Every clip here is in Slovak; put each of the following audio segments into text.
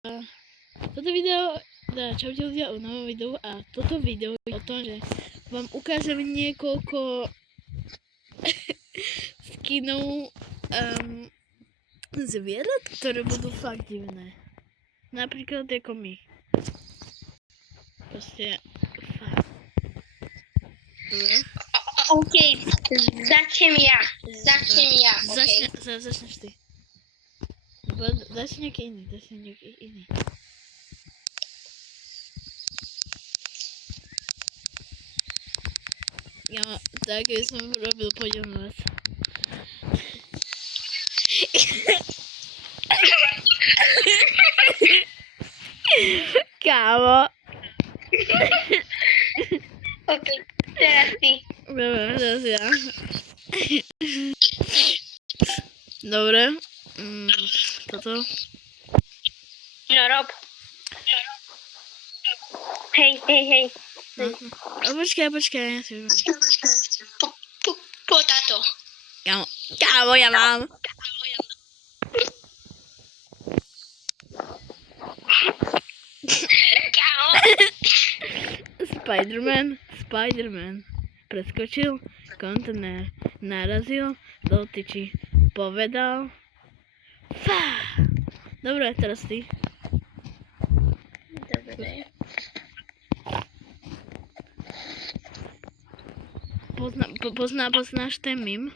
toto video, čaute ľudia, u novom videu a toto video je o tom, že vám ukážem niekoľko skinov zvierat, ktoré budú fakt divné. Napríklad ako my. Proste fakt. Dobre? OK, začnem ja. Okay. Začneš ty. Daj si nejaký iný, Ja, tak som robil podiel na vás. Kámo. OK, teraz ty. Dobre, teraz ja. Dobre. Toto. No rob. Hej. Počkaj, ja si vybám. Po táto. Kámo, ja mám. Kámo. Spiderman. Preskočil kontenér. Narazil do tyči. Povedal. Fá. Dobre, teraz ty. Dobre. Poznáš ten mím?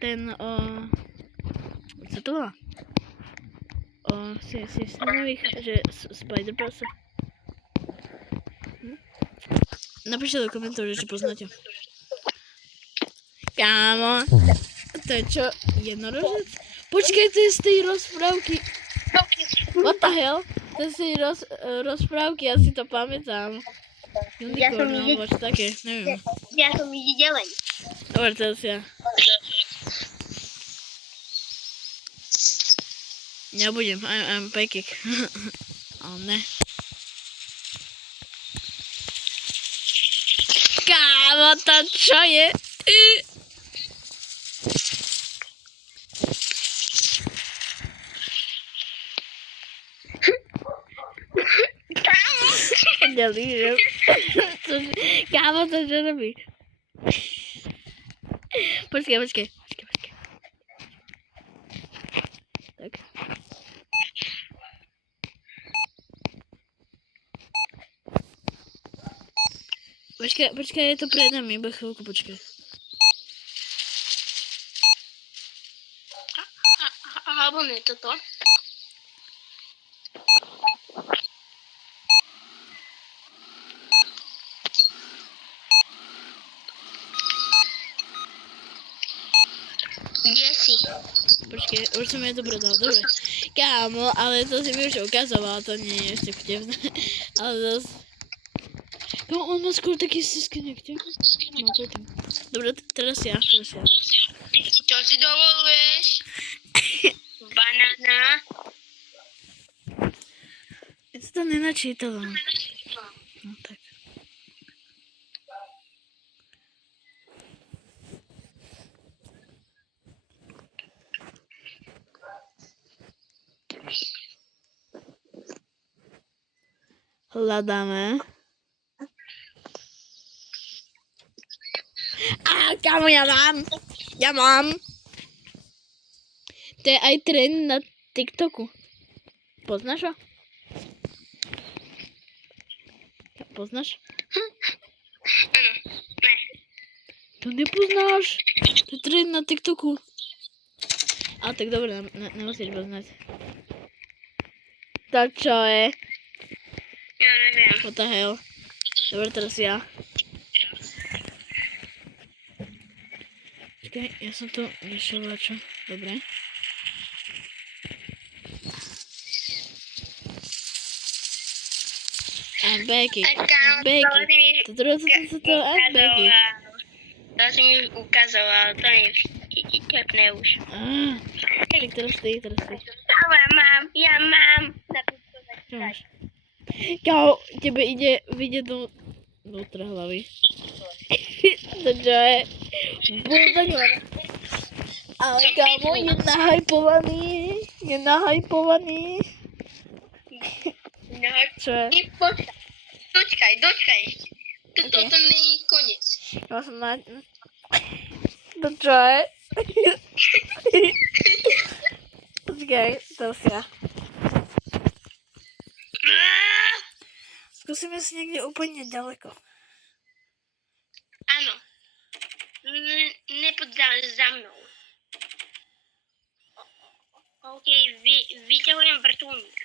Ten co to volá? Si snímových, že Spider-Prasa. Napíšte do komentárov, či poznáte. Kámo. To je čo? Jednorožec? Počkej, to je z tej rozprávky. What the hell? To je z tej rozprávky, ja si to pamätám. Unicorn, alebo čo také, neviem. Ja som ide ďalej. Dobre, teraz ja. Nebudem, I'm Pekik. Ale ne. Kámo, to čo je? Nelížem. Kámo, to čo robí? Počkej. Tak. Počkaj, je to pred nami, iba chvíľku počkaj. Alebo nie toto. Kde si? Počkej, už som je to predal, dobre. Kámo, ale to si mi už ukazoval, to nie je ešte vtipné. Ale zase... Kámo, on má skôr taký sisky nekťa. No to je tam. Dobre, teraz ja. Čo si dovoluješ? Banána. Ja to nenačítala. No tak. Hľadáme. Kámo, ja mám. To je aj trend na TikToku. Poznáš ho? Poznáš? Áno, ne. To nepoznáš. To je trend na TikToku. A tak dobre, nemusíš poznať. To čo je? Ja neviem. What the hell? Dobre, teraz ja. Počkaj, ja som tu nešovala čo. Dobre. I'm back. To si mi ukazoval, to nie je tepné už. Tak teraz ty. Ja mám. Čo máš? Kámo, tebe ide vidieť vnútra hlavy. To čo je? Buldaňované. Ale kámo, je nahajpovaný. Čo je? Dočkaj ešte. Toto Ok. nie je koniec. Ja som na... To čo je? Počkaj, to si ja. Skúsime si niekde úplne ďaleko. Áno. Nepoď za mnou. OK, vyťahujem vrtuľník.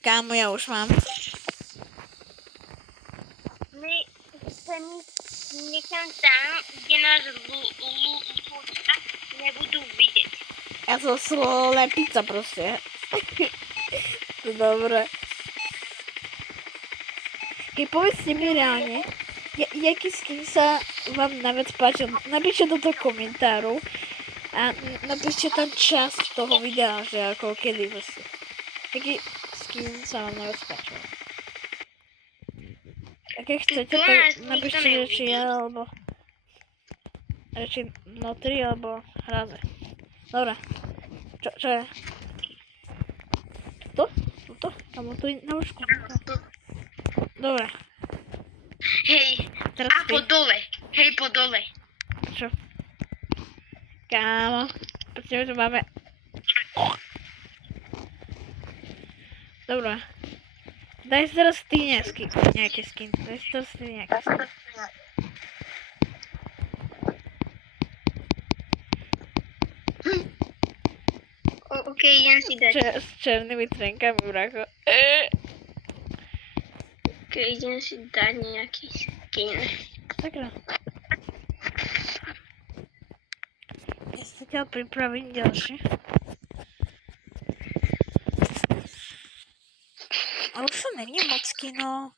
Kámo, ja už mám. Nechám tam, kde nás ľudia nebudú vidieť. Ja som slepica proste. To dobre. Keď povedzte mi reálne, jaký skin sa vám najviac páčil, napíšte do toho komentárov a napíšte tam časť toho videa, že ako kedy vlastne. Jaký skin sa vám najviac páčil. A keď chcete, tak napíšte reči ja, alebo reči notri, alebo hraze. Dobre. Čo je? Toto? Kamo, tu je na úšku. Dobre. Hej, Teraz a ty. po dole. Hej, po dole. Čo? Kámo, počkej, že máme... Dobre. Daj si teraz ty nejaký skin. Daj si teraz ty nejaký skin. OK, idem si dať. S černými trenkami, bracho. OK, idem si dať nejaký skin. Sakra. Ja sa ťa pripravím ďalšie. Ale už to není moc kino.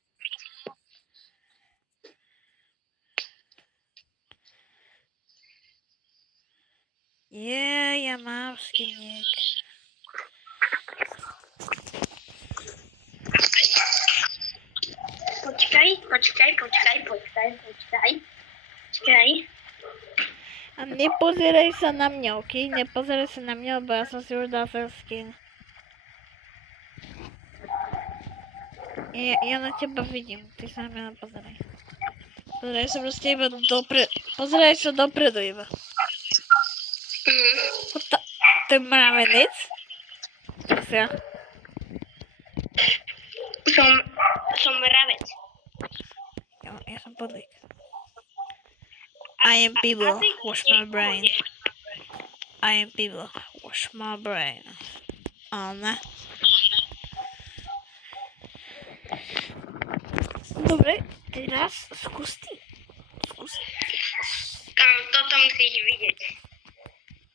Ja mám skiník. Počkaj. A nepozeraj sa na mňa, ok? Nepozeraj sa na mňa, lebo ja som si už dal ten skin. Ja na teba vidím, ty sa na mňa nepozeraj. Pozeraj sa proste iba dopredu. Pozeraj sa dopredu iba. To je mravenec? Proste ja. Som mravec. Ja som podlík. I am people, wash my brain. I am people, wash my brain. Ne. Dobre, teraz skús ty. Toto musíš vidieť.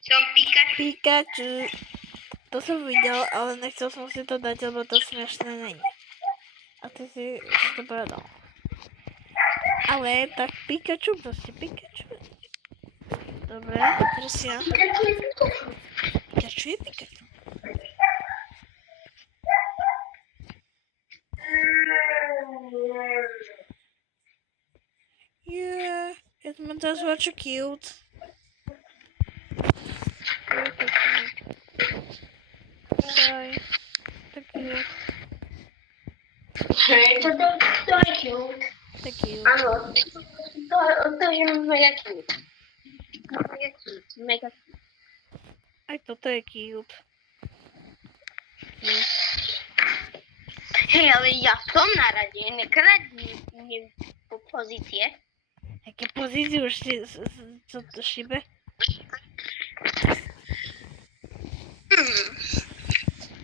Som Pikachu. Pikachu. To som videl, ale nechcel som si to dať, lebo to smiešné není. A ty si to povedal. Ale tak Pikachu, proste Pikachu. Dobre, teraz ja. Pikachu je Pikachu. Yeah, it does what you cute. Sorry. Tak cute. Hej, to je cute. Tak cute. Áno, to je mega cute. Mega cute. Aj toto je cute. Cute. Hej, ale ja som na rade, nekradni mi pozície. Jaké pozície už si co to šibe?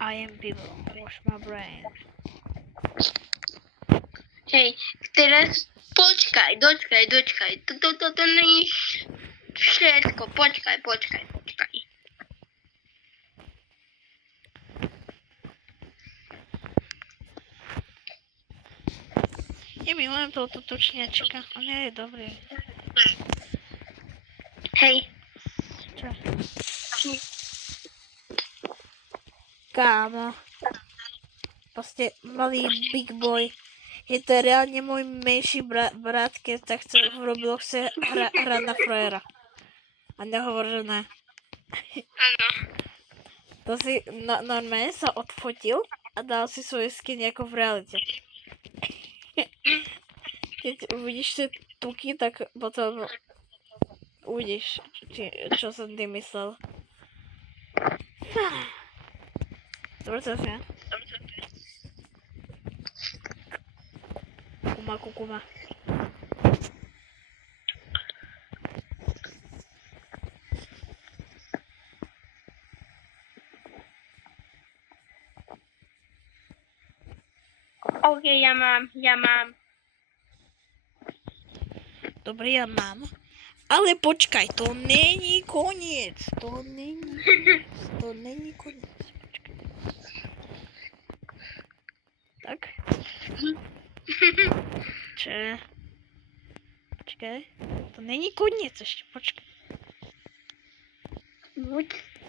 I am people, wash my brain. Hej, teraz dočkaj. To nie je všetko. Počkaj. Ja milujem tohoto tučniačika, on je dobrý. Hej. Čo? Kámo. Proste malý big boy. Je to reálne môj menší brat, keď tak chce v Robloxe hrať na frajera. A nehovor, že ne. Áno. To si normálne sa odfotil a dal si svoje skin ako v realite. Keď uvidíš tie tuky, tak potom uvidíš, čo som tým myslel. Dobre, to ja. Kukuma. OK, ja mám. Dobre, ja mám. Ale počkaj, to není koniec. To není koniec. Počkaj. Tak. Počkaj. To není koniec ešte, počkaj.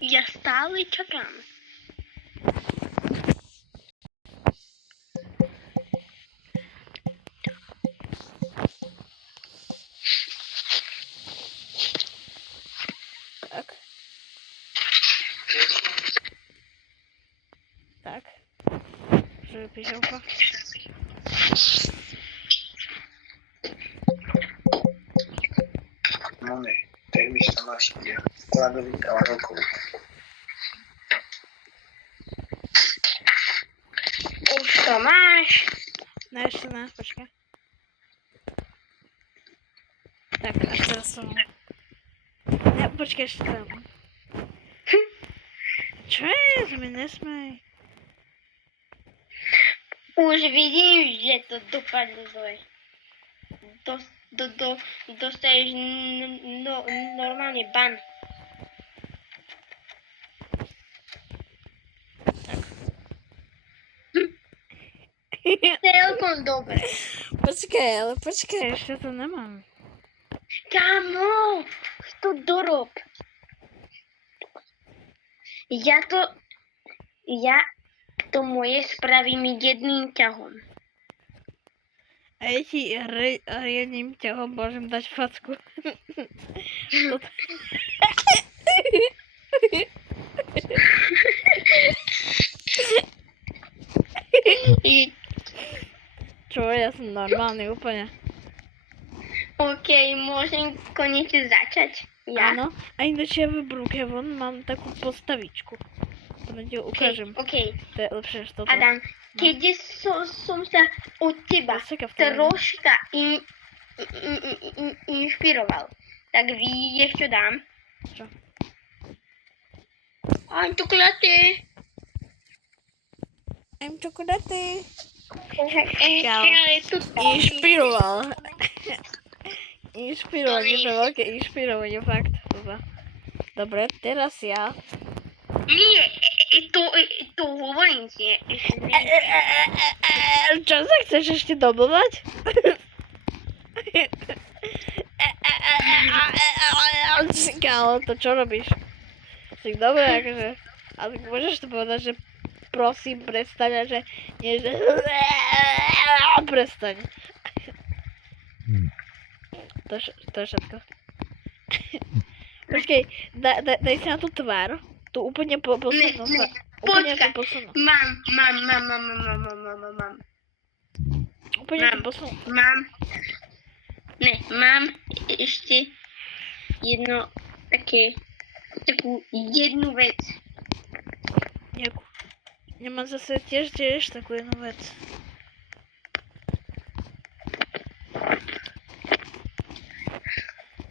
Ja stále čakám. Tak. Żeby pyziałka.もうね、テレビ下回しで、これは見たわろこ。Už to máš. No jeszcze na, poczekaj. Tak, aż teraz są. Nie, poczekaj jeszcze tam. Čo je? To mi nesmej. Už vidím, že to dopadne zle. Dostaješ normálne ban. Celkom dobre. Počkaj, ale počkaj, ešte to nemám. Kámo, to dorob. Ja to moje spravím jedným ťahom. A ja ti jedným ťahom môžem dať facku. Čo, ja som normálny úplne. OK, môžem konečne začať. Ja? Áno, a ináč ja v Brookhaven mám takú postavičku. To ti ukážem. OK. To je lepšie než toto. Adam, keď som sa od teba troška inšpiroval, tak vieš čo dám? Čo? I'm chocolate. I'm chocolate. Inšpiroval. Inšpirovanie, to je veľké inšpirovanie, fakt. Dobre, teraz ja. Nie, to hovorím si. Čo sa chceš ešte dobovať? Kámo, to čo robíš? Si dobre, akože. Ale môžeš to povedať, že prosím, prestaň a že nie, že prestaň. To je všetko. Počkej, daj si na tú tvár. Tu úplne poslednú. Úplne Počkaj. poslednú. Mám. Úplne poslednú. Mám ešte takú jednu vec. Jakú? Nemám zase tiež takú jednu vec.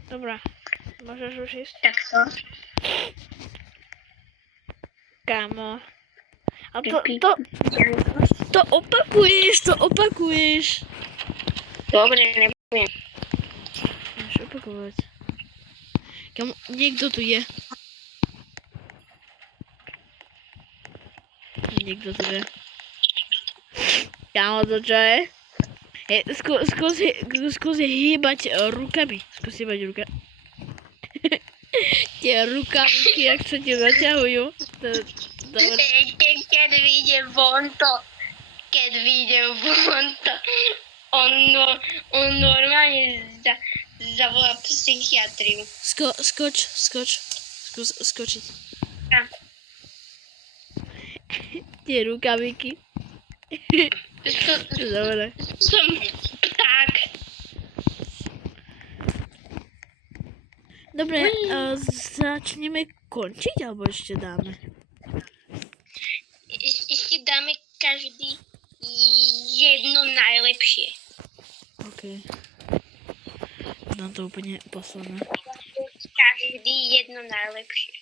Dobrá, môžeš už ísť? Tak to. Kámo. A to opakuješ. Dobre, nebudem. Máš opakovať. Kámo, niekto tu je. Niekto tu je. Kámo, to čo je? Skús hýbať rukami. Skús hýbať rukami. Tie rukavky, jak sa ti zaťahujú. Keď vyjde von to, on normálne zavolá psychiatriu. Skús skočiť. Tam. Tie rukaviky. Dobre. Som pták. Dobre, začneme končiť, alebo ešte dáme? Ešte dáme každý jedno najlepšie. OK. Dám to úplne posledné. Každý jedno najlepšie.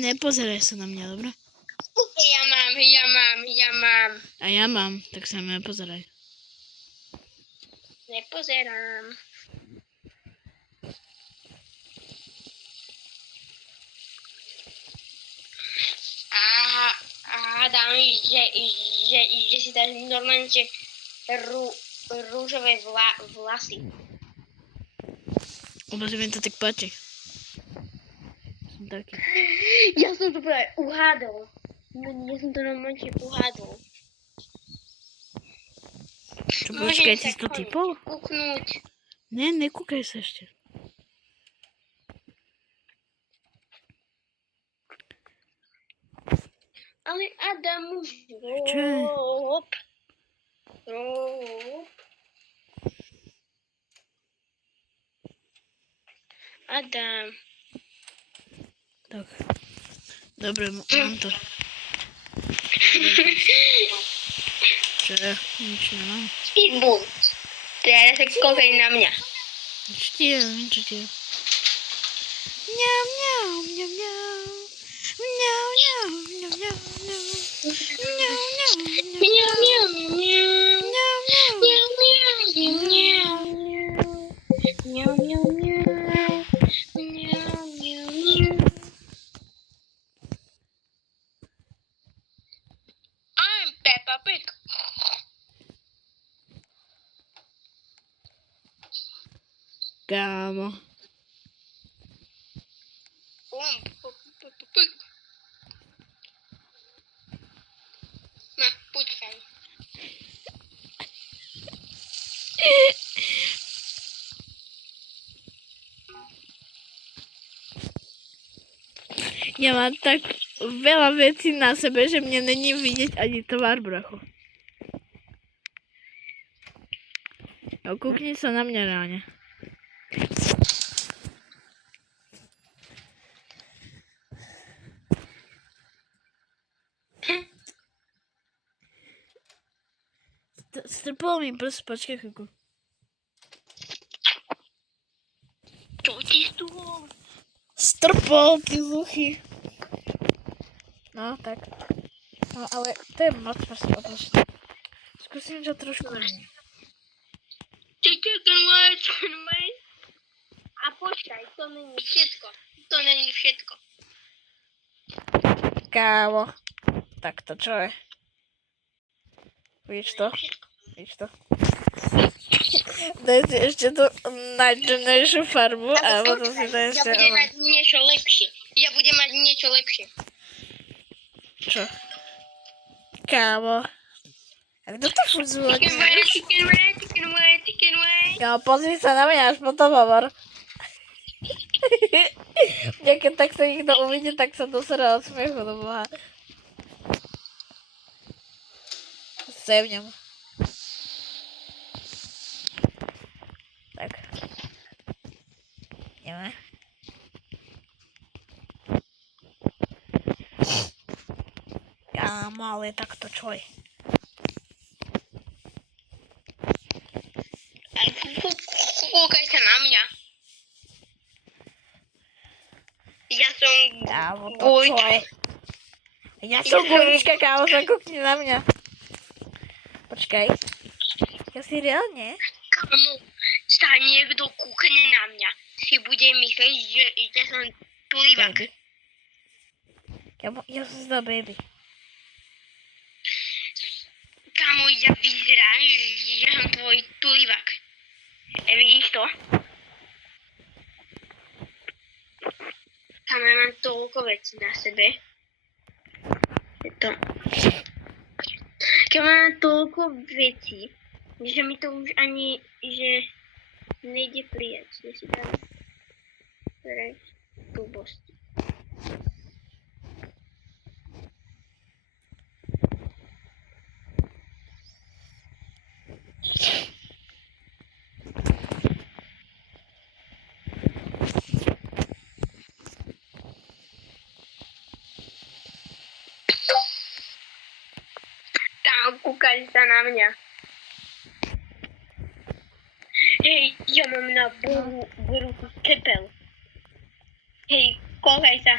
Nepozeraj sa na mňa, dobre? Ja mám. A ja mám, tak sa ma nepozeraj. Nepozerám. A dám, že si dáš normálne, že rúžové vlasy. Lebo si mi to tak páči. Som taký. Ja som to práve uhádol. Ja som to normálne uhádol. Čo, počkaj, ty si to typol? Kúknúť. Ne, nekúkaj sa ešte. Ale Adam už Čo je? rob. Adam. Tak. Dobre, mám to. Čo je? Nič nemám. Pitbull. Teraz sa koukaj na mňa. Čo ti je? Čo ti je? Mňau, mňau, mňau, mňau. Mňau, mňau, mňau, mňau, mňau. Mňau, mňau, mňau, Miau, mňau. miau, miau. Mňau, mňau. Miau, miau, miau, miau. Miau, miau, miau. Miau, miau, miau. I'm Peppa Pig. Kámo. Peppa Pig. No, počkaj. Ja mám tak veľa vecí na sebe, že mne není vidieť ani tvár, bracho. No, kúkni sa na mňa reálne. Strpol mi prst, počkaj chvíľku. Čo ti stúhol? Strpol, ty zuchy. No, tak. No, ale to je moc proste opustné. Skúsim to trošku. Chicken wing. A počkaj, to není všetko. To není všetko. Kámo. Tak to čo je? Vidíš to? Vidíš to? Daj si ešte tú najčernejšiu farbu a potom si daj Ja ešte budem ono. mať niečo lepšie. Čo? Kámo. A kto to furt zvodí? Chicken wing. Kámo, pozri sa na mňa, až potom hovor. Mňa keď tak sa niekto uvidí, tak sa dosera od smiechu, do boha. Sej v ňom. Tak. Ideme. Kámo, ale takto čo je? Kúkaj sa na mňa. Ja som Kámo, to čo je? Ja som gulička, kámo, sa kúkni na mňa. Počkaj. Ja si reálne? Kamo, sa niekto kúkne na mňa. Si bude myslieť, že som tulivak. Baby. Ja som zdal baby. Kamo, ja vyzerám, Vidíš to? Tam ja mám toľko vecí na sebe. Je to... Keď mám toľko vecí, že mi to už ani, že nejde prijať, že si tam preč blbosti. Tam kúkali sa na mňa. Hej, ja mám na bruchu tepel. Hej, kúkaj sa.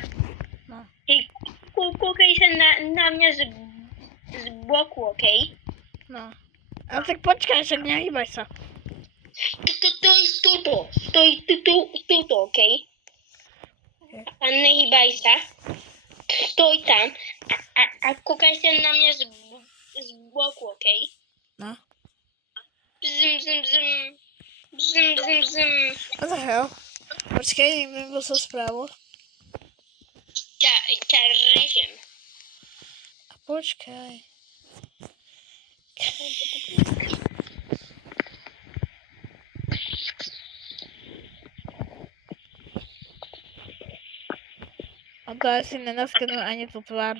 No. Hej, kúkaj sa na mňa z boku, okej? No. Ale tak počkaj, však nehýbaj sa. Stoj tuto, okej? A nehýbaj sa. Stoj tam a kúkaj sa na mňa z boku, okej? No. Bzm. What the hell? Počkej, neviem, sa správu. Ťa režem. A počkaj. A to asi nenaskenujú ani tú tvár.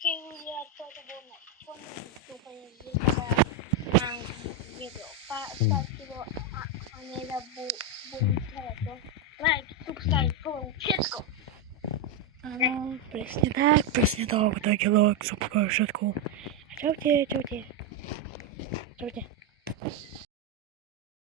Okej, ľudia, toto bolo na koniec. Dúfam, že sa vám video páčilo a nezabudnite to. Like, subscribe, follow, všetko. Áno, presne tak, dajte like, subscribe, všetko. Čaute. Čaute.